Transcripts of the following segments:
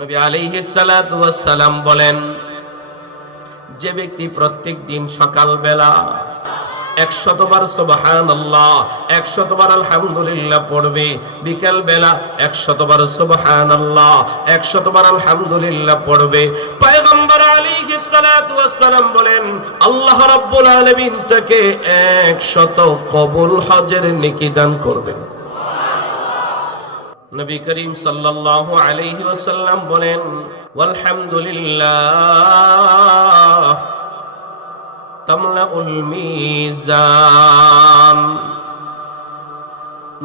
নবী আলাইহিস সালাতু ওয়াস সালাম বলেন, যে ব্যক্তি প্রত্যেক দিন সকালবেলা একশতবার একশতবার বেলা আল্লাহ একশতবার আলহামদুলিল্লাহ পড়বে। বলেন, আল্লাহ তাকে 100 কবুল হজের নেকি করবেন। নবী করিম সাল্লাল্লাহু আলাইহি ওয়াসাল্লাম বলেন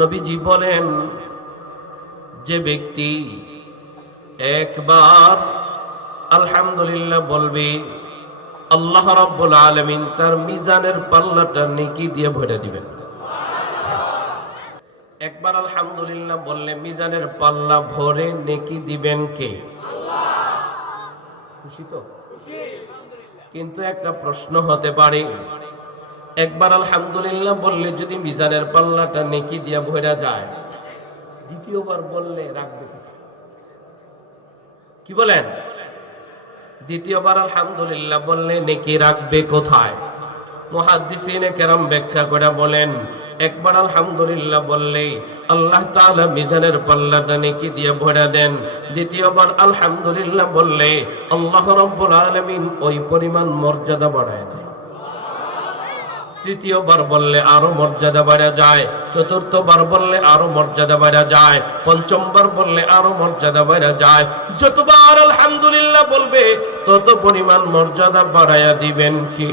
নবীজি বলেন, যে ব্যক্তি একবার আলহামদুলিল্লাহ বলবে, আল্লাহ রাব্বুল আলামিন তার মিজানের পাল্লাটা নেকি দিয়ে ভরে দিবেন। একবার আলহামদুলিল্লাহ বললে, মিজানের পাল্লা ভরে নেকি দিবেন কে? খুশি তো? কিন্তু একটা প্রশ্ন হতে পারে, একবার আলহামদুলিল্লাহ বললে যদি মিজানের পাল্লাটা নেকি দিয়া ভরা যায়, দ্বিতীয়বার বললে রাখবে কি বলেন? দ্বিতীয়বার আলহামদুলিল্লাহ বললে নেকি রাখবে কোথায়? মুহাদ্দিসিনে কেরাম ব্যাখ্যা করে বলেন, একবার আলহামদুলিল্লাহ বললে আল্লাহ তাআলা মিজানের পাল্লাটা নেকি দিয়ে ভরে দেন। দ্বিতীয়বার আলহামদুলিল্লাহ বললে আল্লাহ রাব্বুল আলামিন ওই পরিমাণ মর্যাদা বাড়ায় দেয়। তৃতীয়বার বললে আরও মর্যাদা বাড়া যায়। চতুর্থবার বললে আরও মর্যাদা বাড়া যায়। পঞ্চমবার বললে আরও মর্যাদা বাড়া যায়। যতবার আলহামদুলিল্লাহ বলবে, তত পরিমাণ মর্যাদা বাড়ায়া দিবেন কি?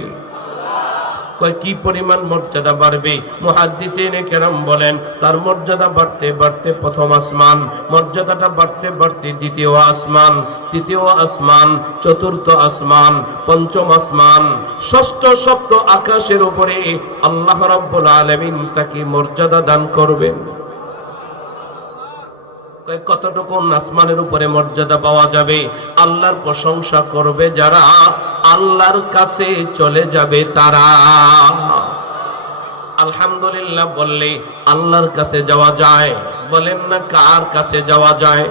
কি পরিমাণ মর্যাদা বাড়বে? মুহাদ্দিসিনে কেরাম বলেন, তার মর্যাদা বাড়তে বাড়তে প্রথম আসমান, মর্যাদাটা বাড়তে বাড়তে দ্বিতীয় আসমান, তৃতীয় আসমান, চতুর্থ আসমান, পঞ্চম আসমান, ষষ্ঠ সপ্ত আকাশের উপরে আল্লাহ রাব্বুল আলামিন তাকে মর্যাদা দান করবেন। কতটুকু আসমানের উপরে মর্যাদা পাওয়া যাবে? আল্লাহর প্রশংসা করবে যারা, আল্লাহর কাছে চলে যাবে তারা। আলহামদুলিল্লাহ বললে, আল্লাহর কাছে যাওয়া যায়। বলেন না কার কাছে যাওয়া যায়?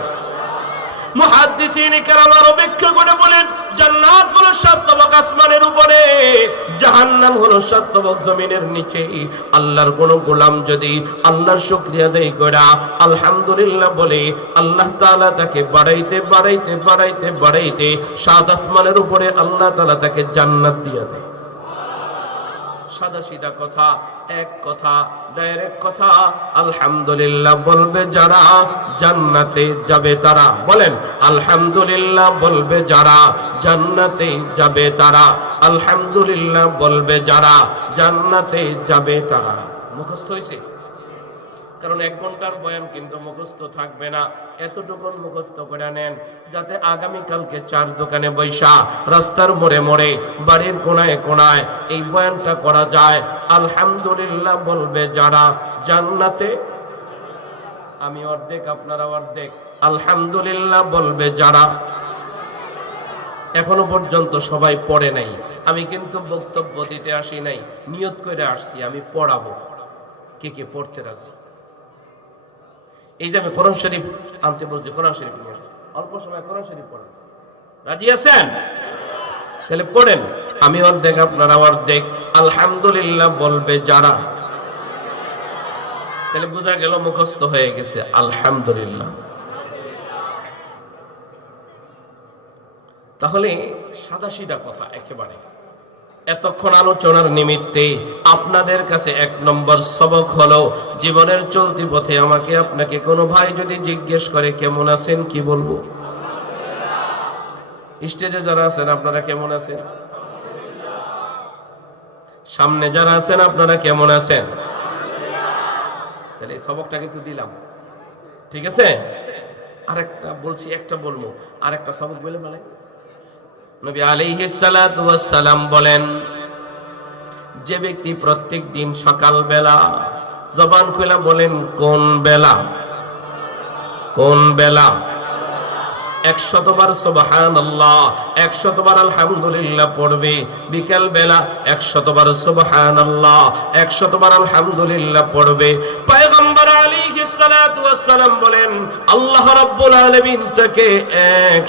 আলহামদুলিল্লাহ বলে, আল্লাহ তাআলা তাকে বাড়াইতে বাড়াইতে বাড়াইতে বাড়াইতে সাত আসমানের উপরে আল্লাহ তাআলা তাকে জান্নাত দিয়ে দেয়। সাদা সিধা কথা এক কথা ডাইরেক্ট কথা, আলহামদুলিল্লাহ বলবে যারা জান্নাতে যাবে তারা। বলেন, আলহামদুলিল্লাহ বলবে যারা জান্নাতে যাবে তারা। আলহামদুলিল্লাহ বলবে যারা জান্নাতে যাবে তারা। মুখস্থ হয়েছে? কারণ এক ঘণ্টার বয়ান কিন্তু মুখস্থ থাকবে না। এতটুকু মুখস্থ করে নেন, যাতে আগামী কালকে চার দোকানে বৈশা, রাস্তার মোড়ে মোড়ে, বাড়ির কোনায় কোনায় এই বয়ানটা করা যায়। আলহামদুলিল্লাহ বলবে যারা, জান্নাতে আমি অর্ধেক, আপনারা অর্ধেক। আলহামদুলিল্লাহ বলবে যারা, এখনও পর্যন্ত সবাই পড়ে নাই। আমি কিন্তু বক্তব্য দিতে আসি নাই, নিয়ত করে আসছি, আমি পড়াবো। কে কে পড়তে রাজি? এই যে আমি কোরআন শরীফ আনতে বলছি, কোরআন শরীফ নিয়ে অল্প সময় কোরআন শরীফ পড়েন। রাজি আছেন? তাহলে পড়েন। আমি অর্ধেক আপনারা অর্ধেক। আলহামদুলিল্লাহ বলবে যারা। তাহলে বোঝা গেল মুখস্থ হয়ে গেছে, আলহামদুলিল্লাহ। তাহলে সাদাসিধা কথা একেবারে। এতক্ষণ আলোচনার নিমিত্তে আপনাদের কাছে এক নম্বর সবক হলো, জীবনের চলতি পথে আমাকে আপনাকে কোনো ভাই যদি জিজ্ঞেস করে, কেমন আছেন? কি বলব? স্টেজে যারা আছেন, আপনারা কেমন আছেন? সামনে যারা আছেন, আপনারা কেমন আছেন? তাহলে এই সবকটা কিন্তু দিলাম। ঠিক আছে? আরেকটা বলছি, একটা বলব। আরেকটা সবক বলে মানে নবী আলাইহিস সালাতু ওয়াস সালাম বলেন, যে ব্যক্তি প্রত্যেক দিন সকাল বেলা জবান খুলে বলেন, কোন বেলা? কোন বেলা? একশতবার সুবহান আল্লাহ একশতবার আলহামদুলিল্লাহ পড়বে, বিকেল বেলা একশতবার সুবহান আল্লাহ একশতবার আলহামদুলিল্লাহ পড়বে। পয়গম্বর আলাইহি বলেন, আল্লাহ রাব্বুল তাকে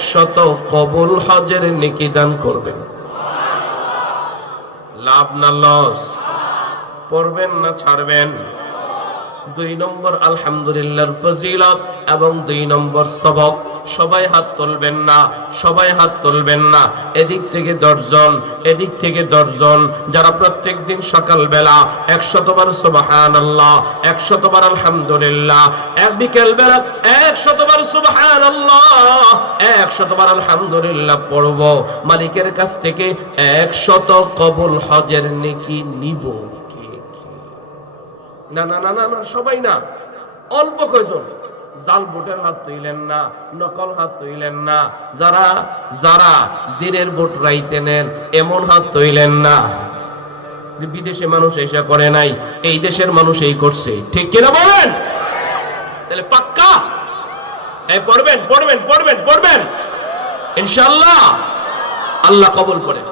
100 কবুল হজের নেকি দান করবেন। লাভ না লস? না ছাড়বেন? দুই নম্বর আলহামদুলিল্লাহর ফজিলত এবং দুই নম্বর সবক। সবাই হাত তুলবেন না, সবাই হাত তুলবেন না। এদিক থেকে দশজন, এদিক থেকে দশজন। যারা প্রত্যেক দিন সকালবেলা একশতবার সুবাহান আল্লাহ একশতবার আলহামদুলিল্লাহ, এক বিকেল বেলা একশতবার সুবাহান আল্লাহ একশতবার আলহামদুলিল্লাহ পড়ব। মালিকের কাছ থেকে একশত কবুল হজের নেকি নিব। না না না না না, সবাই না। অল্প কয়জন? জাল ভোটের হাত তুইলেন না, নকল হাত তুইলেন না। যারা যারা দিনের ভোট রাইতে নেন, এমন হাত তুইলেন না। বিদেশে মানুষ এসে করে নাই, এই দেশের মানুষ এই করছে। ঠিক কিনা বলেন? তাহলে পাক্কা? এই পড়বেন পড়বেন পড়বেন পড়বেন। ইনশাল্লাহ আল্লাহ কবুল করেন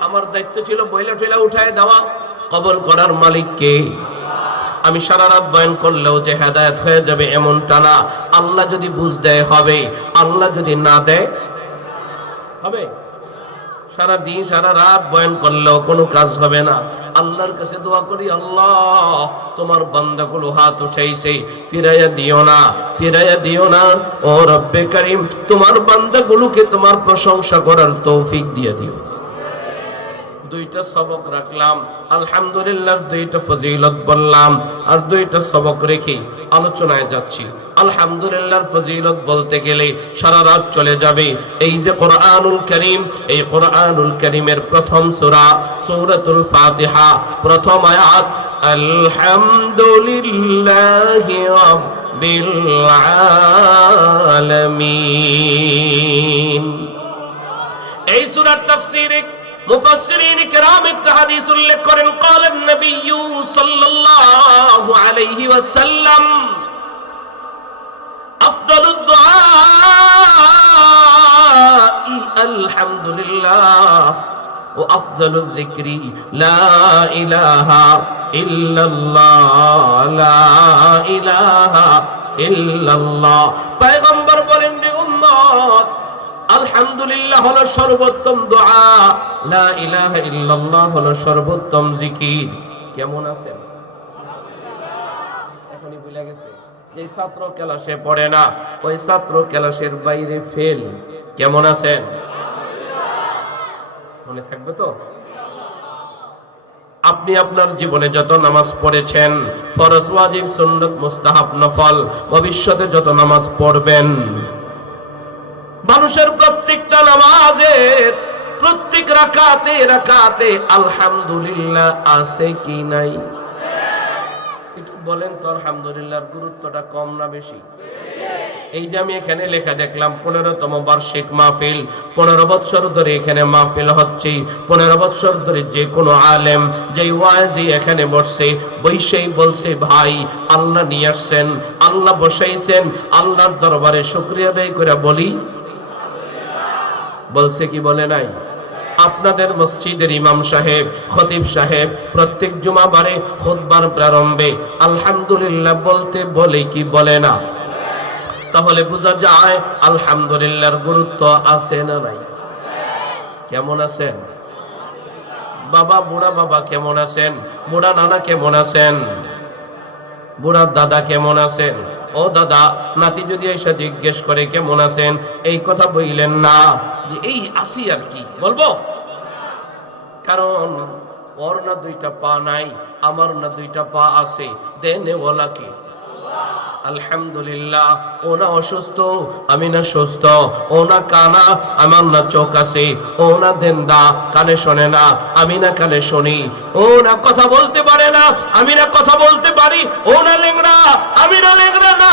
আমার দায়িত্ব ছিল বইলা টইলা উঠায় দেওয়া। কবল করার মালিক কে আমি সারা রাত বয়ান করলেও যে হেদায়ত হয়ে যাবে এমনটা না। আল্লাহ যদি বুঝ দেয়, হবে। আল্লাহ যদি না দেয়, হবে। সারা দিন, সারা রাত বয়ান করলেও কোনো কাজ হবে না। আল্লাহর কাছে দোয়া করি, আল্লাহ, তোমার বান্দাগুলো হাত উঠাইছে, ফিরাইয়া দিও না, ফিরাইয়া দিও না। ও রব্বে করিম, তোমার বান্দাগুলোকে তোমার প্রশংসা করার তৌফিক দিয়ে দিও। দুইটা সবক রাখলাম। আলহামদুলিল্লাহ দুইটা ফজিলত বললাম। আর দুইটা সবক রেখে আলোচনায় যাচ্ছি। আলহামদুলিল্লাহর ফজিলত বলতে গেলে সারা রাত চলে যাবে। এই যে কোরআনুল করিম, এই কোরআনুল করিমের প্রথম সূরা, সূরাতুল ফাতিহা, প্রথম আয়াত, আলহামদুলিল্লাহি রাব্বিল আলামিন। এই সূরার তাফসীরে মুফাসসিরিন কিরাম একটা হাদিস উল্লেখ করেন قال النبي صلى الله عليه وسلم أفضل الدعاء الحمد لله وأفضل الذكر لا إله إلا الله لا إله إلا الله পয়গম্বর বলেন রে উম্মত আলহামদুলিল্লাহ হলো সর্বোত্তম দোয়া। লা ইলাহা ইল্লাল্লাহ হলো সর্বোত্তম জিকির। কেমন আছেন? এখনই ছাত্র ক্লাসে পড়ে না, ওই ছাত্র ক্লাসের বাইরে ফেল। কেমন আছেন? মনে থাকবে তো? আপনি আপনার জীবনে যত নামাজ পড়েছেন, ফরজ, ওয়াজিব, সুন্নাত, মুস্তাহাব, নফল, ভবিষ্যতে যত নামাজ পড়বেন মানুষের প্রত্যেকটা নামাজের, প্রত্যেক রাকাতে রাকাতে আলহামদুলিল্লাহ আছে কি নাই? বলেন তো আলহামদুলিল্লাহর গুরুত্বটা কম না বেশি? এই যে আমি এখানে লেখা দেখলাম, পনেরোতম বার্ষিক মাহফিল, পনেরো বৎসর ধরে এখানে মাহফিল হচ্ছে। পনেরো বৎসর ধরে যে কোনো আলেম যে ওয়াজি এখানে বসছে, বৈশেই বলছে, ভাই, আল্লাহ নিয়ে আসছেন, আল্লাহ বসাইছেন, আল্লাহর দরবারে শুক্রিয়া আদায় করে বলি। বলছে কি বলে নাই? আপনাদের মসজিদের ইমাম সাহেব, খতিব সাহেব প্রত্যেক জুমাবারে খুতবার প্রারম্ভে আলহামদুলিল্লাহ বলতে বলে কি বলে না? তাহলে বোঝা যায় আলহামদুলিল্লাহর গুরুত্ব আছে না নাই? কেমন আছেন? বাবা, বুড়া বাবা কেমন আছেন? বুড়া নানা কেমন আছেন? বুড়া দাদা কেমন আছেন? ও দাদা, নাতি যদি এসে জিজ্ঞেস করে কেমন আছেন, এই কথা বইলেন না। যে এই আসি আর কি, বলব? কারণ ওর না দুইটা পা নাই, আমার না দুইটা পা আছে, দেনে ওলাকে আলহামদুলিল্লাহ ও না অসুস্থ, আমি না সুস্থ। ও না কানা, আমার না চোখ আছে। ও না দেন্দা, কানে শোনে না, আমি না কানে শুনি। ও না কথা বলতে পারে না, আমি না কথা বলতে পারি। ও না লেংড়া, আমি না লেংড়া না।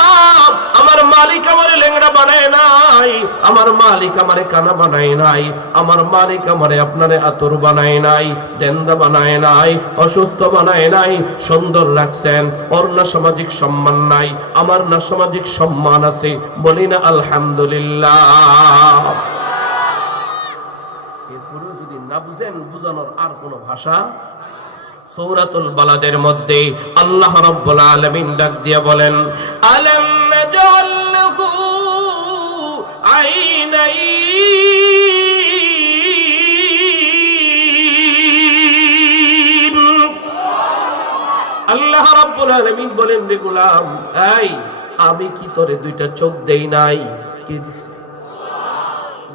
আমার মালিক আমার লেংড়া বানায় নাই। আমার মালিক আমারে কানা বানায় নাই। আমার মালিক আমারে আপনারে আতর বানায় নাই। দেন্দা বানায় নাই, অসুস্থ বানায় নাই। সুন্দর রাখছেন ওর না সামাজিক সম্মান নাই। আমার না সামাজিক সম্মান আছে। বলি না, আলহামদুলিল্লাহ। এরপরেও যদি না বুঝেন, বুঝানোর আর কোনো ভাষা? সূরাতুল বালাদের মধ্যে আল্লাহ রাব্বুল আলামিন ডাক দিয়ে বলেন, আলাম আইনাইন। আল্লাহ রাব্বুল আলামিন বলেন রে গোলাম, এই আমি কি তোরে দুইটা চোখ দেই নাই? কে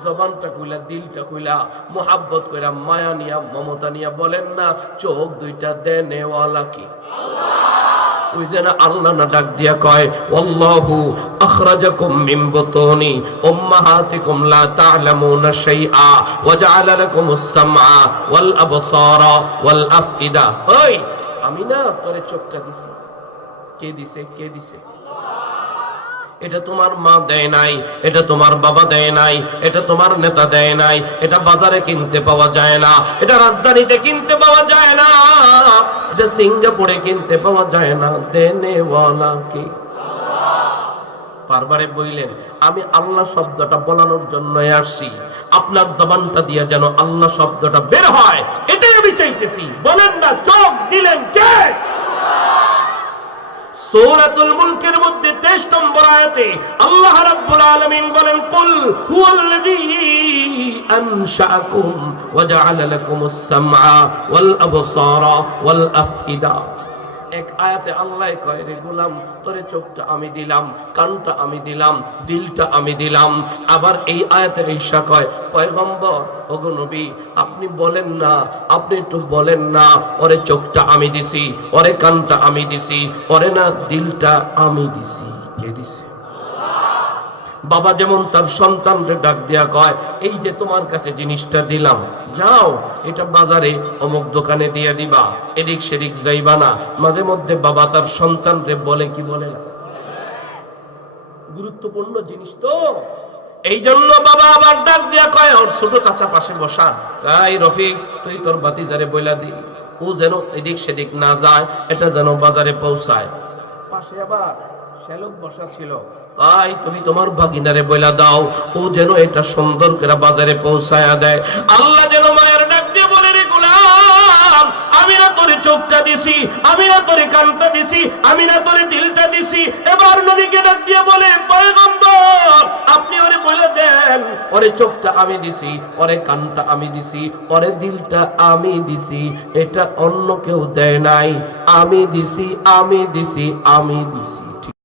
জবানটা কইলা, দিলটা কইলা, মোহাব্বত কইরা, মায়া নিয়া, মমতা নিয়া বলেন না, চোখ দুইটা দেনেওয়ালা কি? ওই যেন আল্লাহ না ডাক দিয়া কয়, ওয়াল্লাহু আখরাজাকুম মিন বুতুনি, উম্মাহাতিকুম লা শাইআ, ওয়া জাআলা লাকুমুস সামআ ওয়াল আবসারা ওয়াল ওই, আমি না তোরে চোখটা দিছি। কে দিছে? কে দিছে? এটা তোমার মা দেয় নাই, এটা তোমার বাবা দেয় নাই, এটা তোমার নেতা দেয় নাই, এটা বাজারে কিনতে পাওয়া যায় না, এটা রাজধানীতে কিনতে পাওয়া যায় না, এটা সিঙ্গাপুরে কিনতে পাওয়া যায় না, দেনেওয়ালা কি? বারবারে বইলেন, আমি আল্লাহ শব্দটা বলানোর জন্য আসছি, আপনার জবানটা দিয়ে যেন আল্লাহ শব্দটা বের হয়, এটাই আমি চাইতেছি, বলেন না, চোখ দিলেন কে? সূরাতুল মুলকের মধ্যে 23 নম্বর আয়াতে আল্লাহ রাব্বুল আলামিন বলেন কুল হুয়াল্লাযী আনশাআকুম ওয়া জাআলা লাকুমুস সামআ ওয়াল আবসারা ওয়াল আফইদা এক আয়াতে আল্লাহ কয়, রে গোলাম, তোরে চোখটা আমি দিলাম, কানটা আমি দিলাম, দিলটা আমি দিলাম। আবার এই আয়াতে ঈশা কয়, পয়গম্বর, ওগো নবী, আপনি বলেন না, আপনি একটু বলেন না, ওরে চোখটা আমি দিছি, ওরে কানটা আমি দিছি, ওরে না দিলটা আমি দিছি। কে দিছে? বাবা যেমন তার সন্তানকে ডাক দিয়া কয়, এই যে তোমার কাছে জিনিসটা দিলাম, যাও, এটা বাজারে অমুক দোকানে দিয়ে দিবা, এদিক সেদিক যাইবা না। মাঝে মধ্যে বাবা তার সন্তানকে বলে, কি বলে? না গুরুত্বপূর্ণ জিনিস তো। এই জন্য বাবা আবার ডাক দিয়া কয়, ওর ছোট চাচা পাশে বসা। তাই রফিক, তুই তোর বাতি যারে বইলা দি, ও যেন এদিক সেদিক না যায়, এটা যেন বাজারে পৌঁছায়। পাশে আবার শ্যালক বসা ছিল। তুমি তোমার বইলা দাও। ও যেন এটা সুন্দর করে বাজারে পৌঁছায়া দেয়। আল্লাহ যেন মায়ের ডাক দিয়ে বলে রে, গোলাম, আমি না তোরে চোখটা দিছি, আমি না তোরে কানটা দিছি, আমি না তোরে দিলটা দিছি। এবার নদীকে ডাক দিয়ে বলে, পয়গম্বর, আপনি ওরে বলে দেন। ওরে চোখটা আমি দিছি, ওরে কানটা আমি দিছি, ওরে দিলটা আমি দিছি, এটা অন্য কেউ দেয় নাই। আমি দিছি আমি দিছি আমি দিছি।